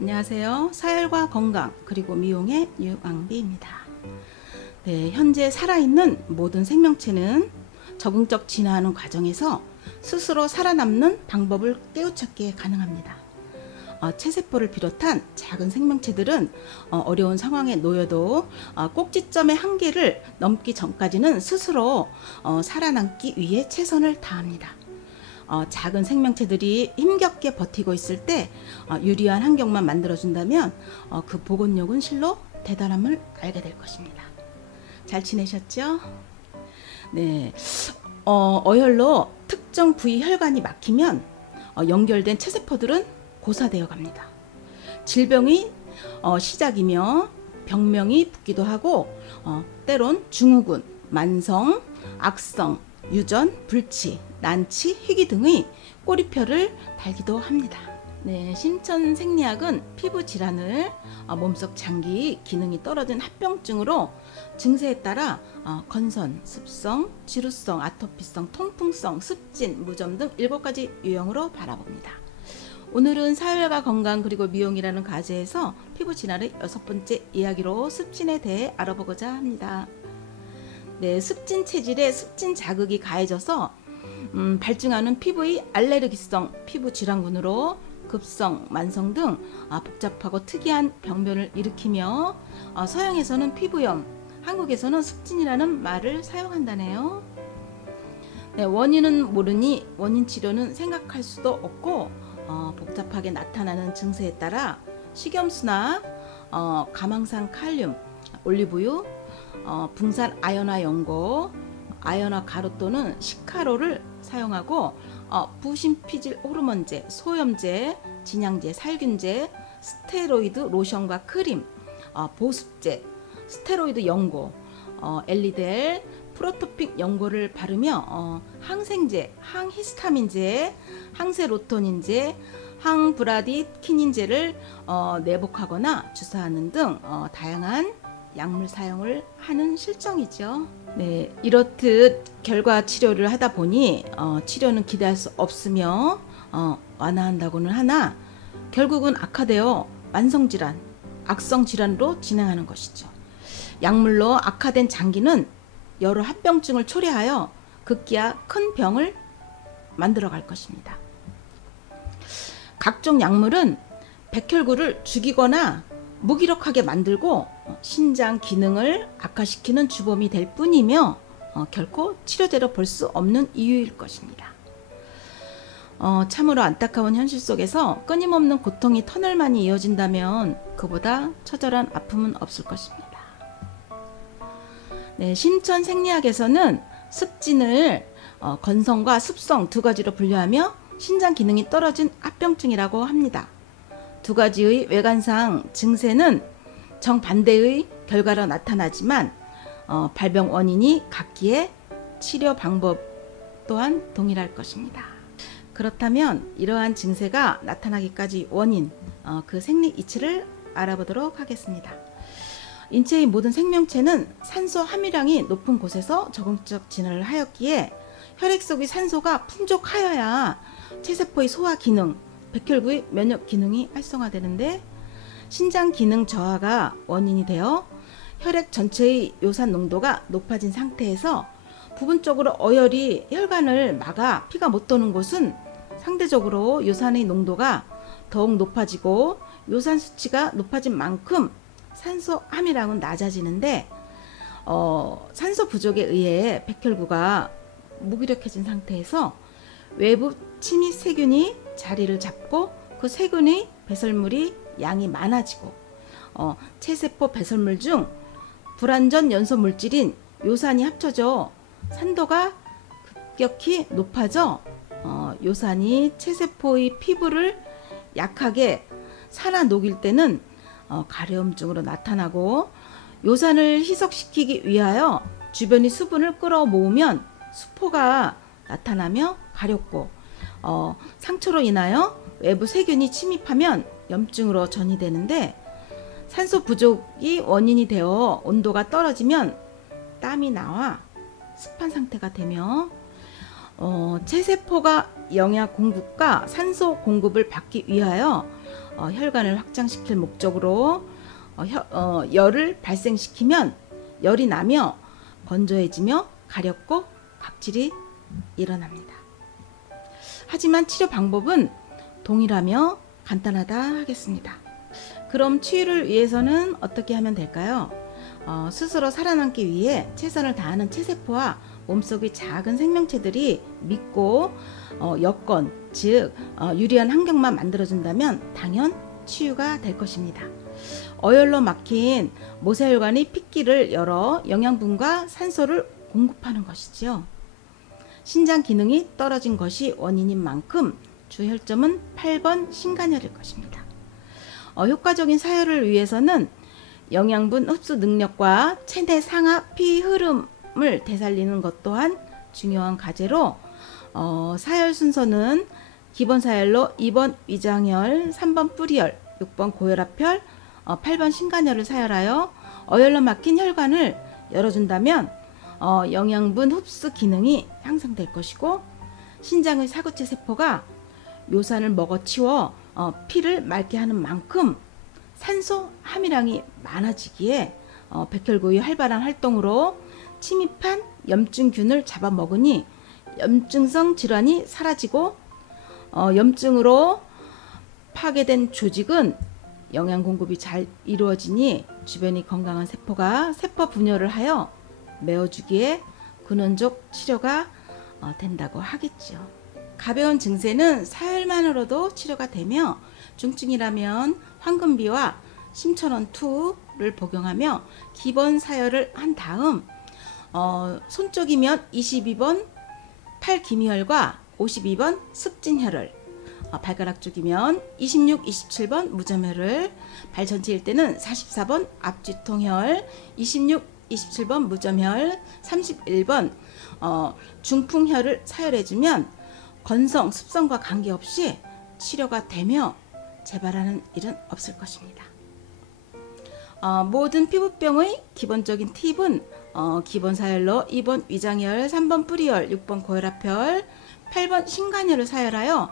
안녕하세요. 사혈과 건강 그리고 미용의 유광비입니다. 네, 현재 살아있는 모든 생명체는 적응적 진화하는 과정에서 스스로 살아남는 방법을 깨우쳤기에 가능합니다. 체세포를 비롯한 작은 생명체들은 어려운 상황에 놓여도 꼭지점의 한계를 넘기 전까지는 스스로 살아남기 위해 최선을 다합니다. 작은 생명체들이 힘겹게 버티고 있을 때 유리한 환경만 만들어준다면 그 복원력은 실로 대단함을 알게 될 것입니다. 잘 지내셨죠? 네, 어혈로 특정 부위 혈관이 막히면 연결된 체세포들은 고사되어 갑니다. 질병이 시작이며 병명이 붙기도 하고 때론 증후군, 만성, 악성, 유전, 불치, 난치, 희귀 등의 꼬리표를 달기도 합니다. 네, 신천생리학은 피부 질환을 몸속 장기 기능이 떨어진 합병증으로 증세에 따라 건선, 습성, 지루성, 아토피성, 통풍성, 습진, 무좀 등 7가지 유형으로 바라봅니다. 오늘은 사혈과 건강 그리고 미용이라는 과제에서 피부 질환의 6번째 이야기로 습진에 대해 알아보고자 합니다. 네, 습진 체질에 습진 자극이 가해져서 발증하는 피부의 알레르기성 피부 질환군으로 급성, 만성 등 복잡하고 특이한 병변을 일으키며 서양에서는 피부염, 한국에서는 습진이라는 말을 사용한다네요. 네, 원인은 모르니 원인 치료는 생각할 수도 없고 복잡하게 나타나는 증세에 따라 식염수나 가망산 칼륨, 올리브유, 붕산 아연화 연고, 아연화 가루 또는 시카로를 사용하고 부신피질 호르몬제, 소염제, 진양제, 살균제, 스테로이드 로션과 크림, 보습제, 스테로이드 연고, 엘리델, 프로토픽 연고를 바르며 항생제, 항히스타민제, 항세로토닌제, 항브라디키닌제를 내복하거나 주사하는 등 다양한 약물 사용을 하는 실정이죠. 네, 이렇듯 결과 치료를 하다 보니 치료는 기대할 수 없으며 완화한다고는 하나 결국은 악화되어 만성질환, 악성질환으로 진행하는 것이죠. 약물로 악화된 장기는 여러 합병증을 초래하여 급기야 큰 병을 만들어 갈 것입니다. 각종 약물은 백혈구를 죽이거나 무기력하게 만들고 신장 기능을 악화시키는 주범이 될 뿐이며 결코 치료제로 볼 수 없는 이유일 것입니다. 참으로 안타까운 현실 속에서 끊임없는 고통이 터널만이 이어진다면 그보다 처절한 아픔은 없을 것입니다. 네, 신천생리학에서는 습진을 건성과 습성 2가지로 분류하며 신장 기능이 떨어진 합병증이라고 합니다. 2가지의 외관상 증세는 정반대의 결과로 나타나지만 발병 원인이 같기에 치료 방법 또한 동일할 것입니다. 그렇다면 이러한 증세가 나타나기까지 원인, 그 생리 이치를 알아보도록 하겠습니다. 인체의 모든 생명체는 산소 함유량이 높은 곳에서 적응적 진화를 하였기에 혈액 속의 산소가 풍족하여야 체세포의 소화 기능, 백혈구의 면역 기능이 활성화되는데 신장 기능 저하가 원인이 되어 혈액 전체의 요산 농도가 높아진 상태에서 부분적으로 어혈이 혈관을 막아 피가 못 도는 곳은 상대적으로 요산의 농도가 더욱 높아지고 요산 수치가 높아진 만큼 산소 함유량은 낮아지는데 산소 부족에 의해 백혈구가 무기력해진 상태에서 외부 침입 세균이 자리를 잡고 그 세균의 배설물이 양이 많아지고 체세포 배설물 중 불완전 연소 물질인 요산이 합쳐져 산도가 급격히 높아져 요산이 체세포의 피부를 약하게 살아 녹일 때는 가려움증으로 나타나고 요산을 희석시키기 위하여 주변의 수분을 끌어 모으면 수포가 나타나며 가렵고 상처로 인하여 외부 세균이 침입하면 염증으로 전이되는데 산소 부족이 원인이 되어 온도가 떨어지면 땀이 나와 습한 상태가 되며 체세포가 영양 공급과 산소 공급을 받기 위하여 혈관을 확장시킬 목적으로 열을 발생시키면 열이 나며 건조해지며 가렵고 각질이 일어납니다. 하지만 치료 방법은 동일하며 간단하다 하겠습니다. 그럼 치유를 위해서는 어떻게 하면 될까요? 스스로 살아남기 위해 최선을 다하는 체세포와 몸속의 작은 생명체들이 믿고 여건, 즉 유리한 환경만 만들어준다면 당연 치유가 될 것입니다. 어혈로 막힌 모세혈관이 핏기를 열어 영양분과 산소를 공급하는 것이지요. 신장 기능이 떨어진 것이 원인인 만큼 주혈점은 8번 신간혈일 것입니다. 효과적인 사혈을 위해서는 영양분 흡수 능력과 체내 상하 피 흐름을 되살리는 것 또한 중요한 과제로 사혈 순서는 기본 사혈로 2번 위장혈, 3번 뿌리혈, 6번 고혈압혈, 8번 신간혈을 사혈하여 어혈로 막힌 혈관을 열어준다면 영양분 흡수 기능이 향상될 것이고 신장의 사구체 세포가 요산을 먹어치워 피를 맑게 하는 만큼 산소 함유량이 많아지기에 백혈구의 활발한 활동으로 침입한 염증균을 잡아먹으니 염증성 질환이 사라지고 염증으로 파괴된 조직은 영양 공급이 잘 이루어지니 주변이 건강한 세포가 세포 분열을 하여 메워주기에 근원적 치료가 된다고 하겠죠. 가벼운 증세는 사혈만으로도 치료가 되며 중증이라면 황금비와 심천원 2를 복용하며 기본 사혈을 한 다음 손쪽이면 22번 팔기미혈과 52번 습진혈을, 발가락 쪽이면 26, 27번 무점혈을, 발 전체일 때는 44번 앞뒤통혈, 26, 27번 무점혈, 31번 중풍혈을 사혈해주면 건성, 습성과 관계없이 치료가 되며 재발하는 일은 없을 것입니다. 모든 피부병의 기본적인 팁은 기본 사혈로 2번 위장혈, 3번 뿌리혈, 6번 고혈압혈, 8번 신간혈을 사혈하여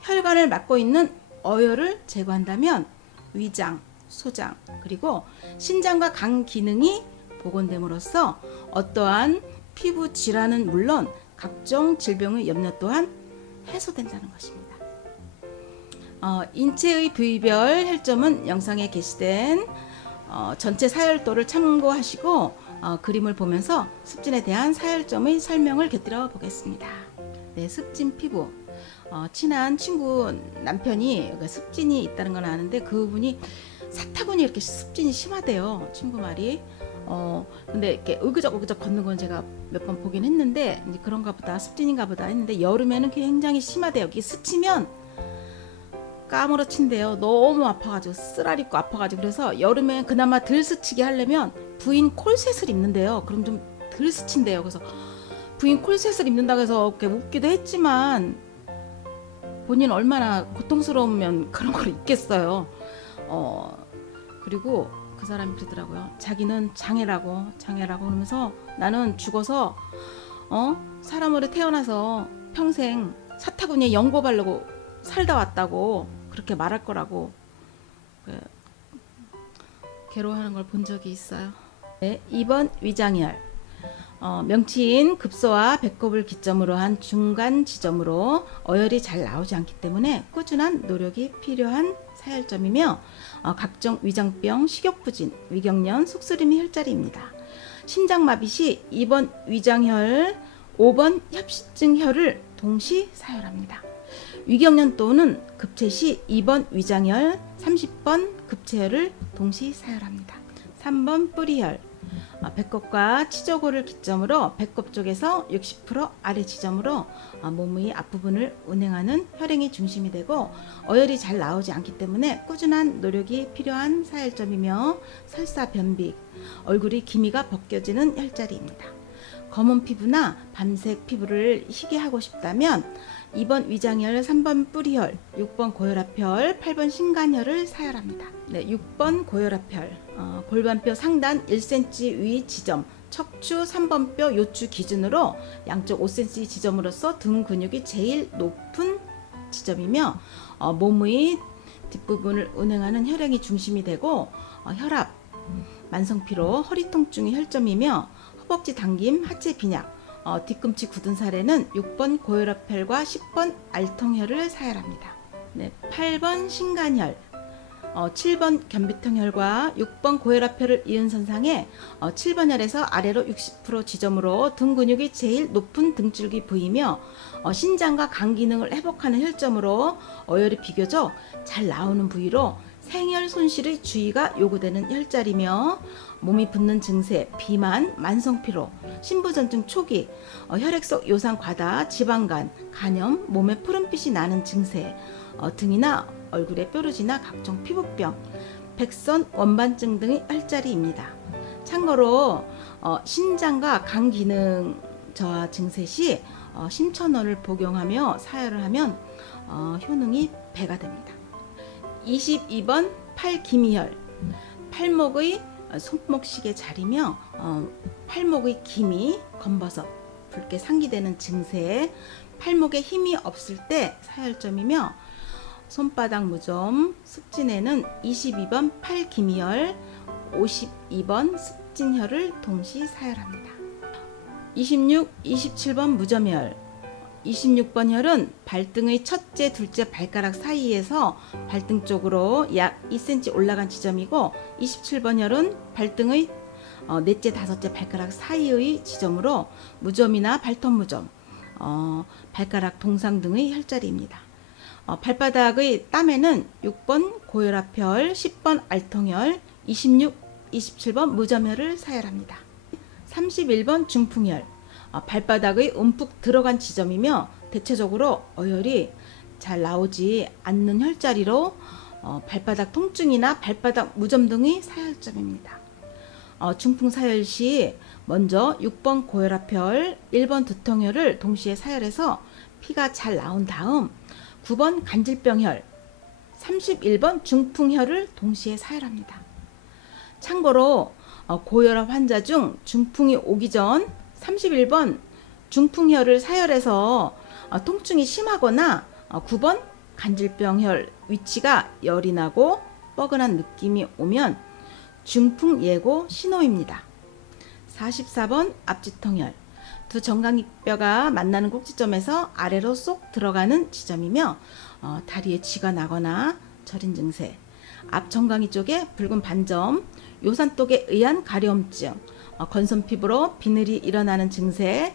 혈관을 막고 있는 어혈을 제거한다면 위장, 소장, 그리고 신장과 간 기능이 복원됨으로써 어떠한 피부 질환은 물론 각종 질병의 염려 또한 해소된다는 것입니다. 인체의 부위별 혈점은 영상에 게시된 전체 사혈도를 참고하시고 그림을 보면서 습진에 대한 사혈점의 설명을 곁들여 보겠습니다. 네, 습진 피부. 친한 친구 남편이 습진이 있다는 건 아는데 그분이 사타구니 이렇게 습진이 심하대요. 친구 말이. 근데 이렇게 으그적 걷는 건 제가 몇 번 보긴 했는데 이제 그런가 보다, 습진인가 보다 했는데 여름에는 굉장히 심하대요. 여기 스치면 까무러친대요. 너무 아파가지고 쓰라리고 아파가지고. 그래서 여름에 그나마 덜 스치게 하려면 부인 콜셋을 입는데요. 그럼 좀 덜 스친대요. 그래서 부인 콜셋을 입는다고 해서 이렇게 웃기도 했지만 본인 얼마나 고통스러우면 그런 걸 입겠어요. 그리고 그 사람이 그러더라고요. 자기는 장애라고 그러면서 나는 죽어서 사람으로 태어나서 평생 사타구니에 연고 바르고 살다 왔다고 그렇게 말할 거라고 괴로워하는 걸 본 적이 있어요. 네, 2번 위장혈. 명치인 급소와 배꼽을 기점으로 한 중간 지점으로 어혈이 잘 나오지 않기 때문에 꾸준한 노력이 필요한 사혈점이며 각종 위장병, 식욕부진, 위경련, 속쓰림이 혈자리입니다. 심장마비 시 2번 위장혈, 5번 협심증혈을 동시 사혈합니다. 위경련 또는 급체 시 2번 위장혈, 30번 급체혈을 동시 사혈합니다. 3번 뿌리혈. 배꼽과 치조골을 기점으로 배꼽 쪽에서 60% 아래 지점으로 몸의 앞부분을 운행하는 혈행이 중심이 되고 어혈이 잘 나오지 않기 때문에 꾸준한 노력이 필요한 사혈점이며 설사, 변비, 얼굴이 기미가 벗겨지는 혈자리입니다. 검은 피부나 밤색 피부를 희게 하고 싶다면 2번 위장혈, 3번 뿌리혈, 6번 고혈압혈, 8번 신간혈을 사혈합니다. 네, 6번 고혈압혈. 골반뼈 상단 1cm 위 지점 척추 3번 뼈 요추 기준으로 양쪽 5cm 지점으로서 등 근육이 제일 높은 지점이며 몸의 뒷부분을 운행하는 혈행이 중심이 되고 혈압, 만성피로, 허리 통증이 혈점이며 허벅지 당김, 하체 빈약, 뒤꿈치 굳은 살에는 6번 고혈압혈과 10번 알통혈을 사열합니다. 네, 8번 신간혈, 7번 견비통혈과 6번 고혈압혈을 이은 선상에 7번 혈에서 아래로 60% 지점으로 등 근육이 제일 높은 등줄기 부위며 신장과 간 기능을 회복하는 혈점으로 어혈이 비교적 잘 나오는 부위로 생혈 손실의 주의가 요구되는 혈자리며 몸이 붓는 증세, 비만, 만성피로, 신부전증 초기, 혈액 속 요산 과다, 지방간, 간염, 몸에 푸른빛이 나는 증세, 등이나 얼굴에 뾰루지나 각종 피부병, 백선, 원반증 등의 혈자리입니다. 참고로 신장과 간 기능 저하 증세 시 심천원을 복용하며 사혈을 하면 효능이 배가 됩니다. 22번 팔기미혈, 팔목의 손목식의 자리며 팔목의 기미, 검버섯, 붉게 상기되는 증세, 팔목에 힘이 없을 때 사혈점이며 손바닥 무좀, 습진에는 22번 팔기미혈, 52번 습진혈을 동시 사혈합니다. 26, 27번 무점혈, 26번 혈은 발등의 첫째, 둘째 발가락 사이에서 발등 쪽으로 약 2cm 올라간 지점이고 27번 혈은 발등의 넷째, 다섯째 발가락 사이의 지점으로 무점이나 발톱 무점, 발가락 동상 등의 혈자리입니다. 발바닥의 땀에는 6번 고혈압혈, 10번 알통혈, 26, 27번 무점혈을 사혈합니다. 31번 중풍혈, 발바닥의 움푹 들어간 지점이며 대체적으로 어혈이 잘 나오지 않는 혈자리로 발바닥 통증이나 발바닥 무점 등의 사혈점입니다. 중풍 사혈 시 먼저 6번 고혈압혈, 1번 두통혈을 동시에 사혈해서 피가 잘 나온 다음 9번 간질병혈, 31번 중풍혈을 동시에 사혈합니다. 참고로 고혈압 환자 중 중풍이 오기 전 31번 중풍혈을 사혈해서 통증이 심하거나 9번 간질병혈 위치가 열이 나고 뻐근한 느낌이 오면 중풍 예고 신호입니다. 44번 앞지통혈, 두 정강이뼈가 만나는 꼭지점에서 아래로 쏙 들어가는 지점이며 다리에 쥐가 나거나 저린 증세, 앞 정강이 쪽에 붉은 반점, 요산독에 의한 가려움증, 건선 피부로 비늘이 일어나는 증세,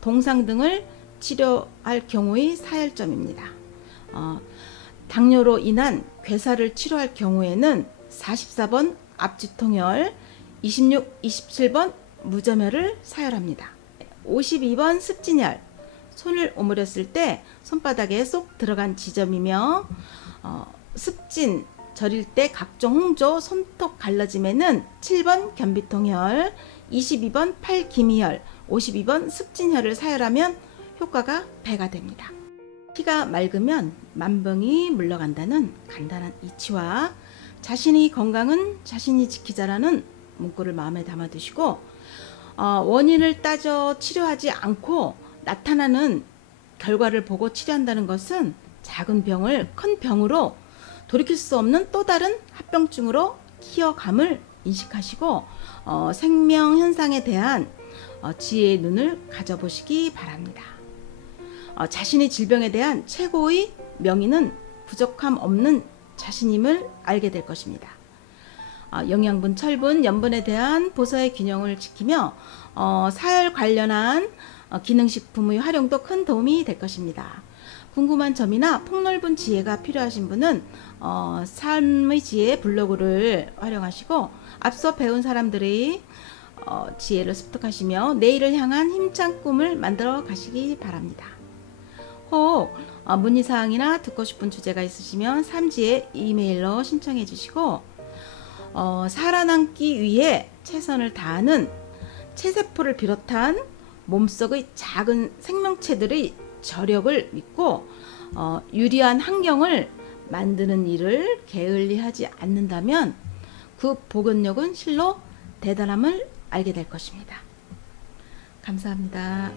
동상 등을 치료할 경우의 사혈점입니다. 당뇨로 인한 괴사를 치료할 경우에는 44번 앞지통혈, 26, 27번 무점혈을 사혈합니다. 52번 습진혈, 손을 오므렸을 때 손바닥에 쏙 들어간 지점이며 습진, 저릴 때 각종 홍조, 손톱 갈라짐에는 7번 견비통혈, 22번 팔기미혈, 52번 습진혈을 사혈하면 효과가 배가 됩니다. 피가 맑으면 만병이 물러간다는 간단한 이치와 자신의 건강은 자신이 지키자라는 문구를 마음에 담아두시고 원인을 따져 치료하지 않고 나타나는 결과를 보고 치료한다는 것은 작은 병을 큰 병으로 돌이킬 수 없는 또 다른 합병증으로 키워감을 인식하시고 생명 현상에 대한 지혜의 눈을 가져보시기 바랍니다. 자신의 질병에 대한 최고의 명의는 부족함 없는 자신임을 알게 될 것입니다. 영양분, 철분, 염분에 대한 보소의 균형을 지키며 사혈 관련한 기능식품의 활용도 큰 도움이 될 것입니다. 궁금한 점이나 폭넓은 지혜가 필요하신 분은 삶의 지혜 블로그를 활용하시고 앞서 배운 사람들의 지혜를 습득하시며 내일을 향한 힘찬 꿈을 만들어 가시기 바랍니다. 혹 문의사항이나 듣고 싶은 주제가 있으시면 삼지에 이메일로 신청해 주시고 살아남기 위해 최선을 다하는 체세포를 비롯한 몸속의 작은 생명체들의 저력을 믿고 유리한 환경을 만드는 일을 게을리하지 않는다면 그 복원력은 실로 대단함을 알게 될 것입니다. 감사합니다.